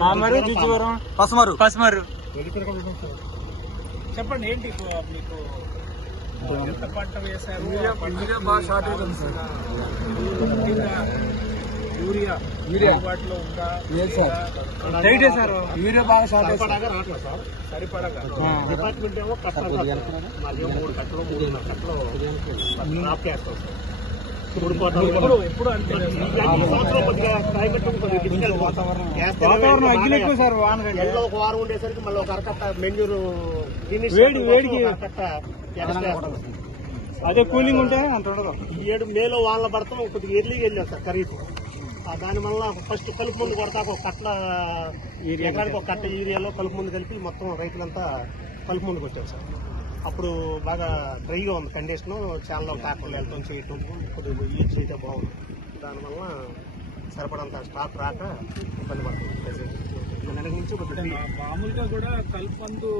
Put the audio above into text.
పామరు, జుజ్జువరం, పసమరు. చెప్పండి ఏంటి మీకు ఎంత పంట వేశారు? బాగా షార్టేజ్ ఉంది సార్. యూరియా అందుబాటులో ఉందా? లేదు సార్, రైటే సార్. యూరియా బాగా షార్టేజ్. సరిపడగా డిపార్ట్మెంట్ ఏమో కట్టలు మాది 3 కట్టలు 3.5 కట్టలు క్రాప్ చేస్తాం సార్. ఎప్పుడు అంటే సంవత్సరం కొద్దిగా క్లైమేట్ కొద్దిగా డిఫికల్ట్ వాతావరణం అగ్గిలు ఎక్కువ సార్. వాన ఎండలో ఒక వారం ఉండేసరికి మళ్ళీ ఒక అరకట్ట మెంజూరు వేడికి అరకట్ట ఎక్స్ట్రా వేస్తాం. అదే కూలింగ్ ఉంటే అంత ఉండదు. ఈ 7 మేలో వానలు పడతాం కొద్దిగా ఎర్లీగా వెళ్ళాం సార్ ఖరీఫ్. దానివల్ల ఫస్ట్ కలుపు ముందు కొడతాక ఒక కట్ల ఎకరానికి ఒక కట్ట యూరియాలో కలుపు ముందు కలిపి మొత్తం రైతులంతా కలుపు ముందుకు వచ్చారు సార్. అప్పుడు బాగా డ్రైగా ఉంది కండిషన్. చాలా ట్రాక్టర్లు వెళ్తాం చేయటం కొద్దిగా యూజ్ అయితే బాగుంది. దానివల్ల సరిపడంత స్టాక్ రాక ఇబ్బంది పడుతుంది. నెల నుంచి కొద్దిగా మామూలుగా కూడా కలుపు మందు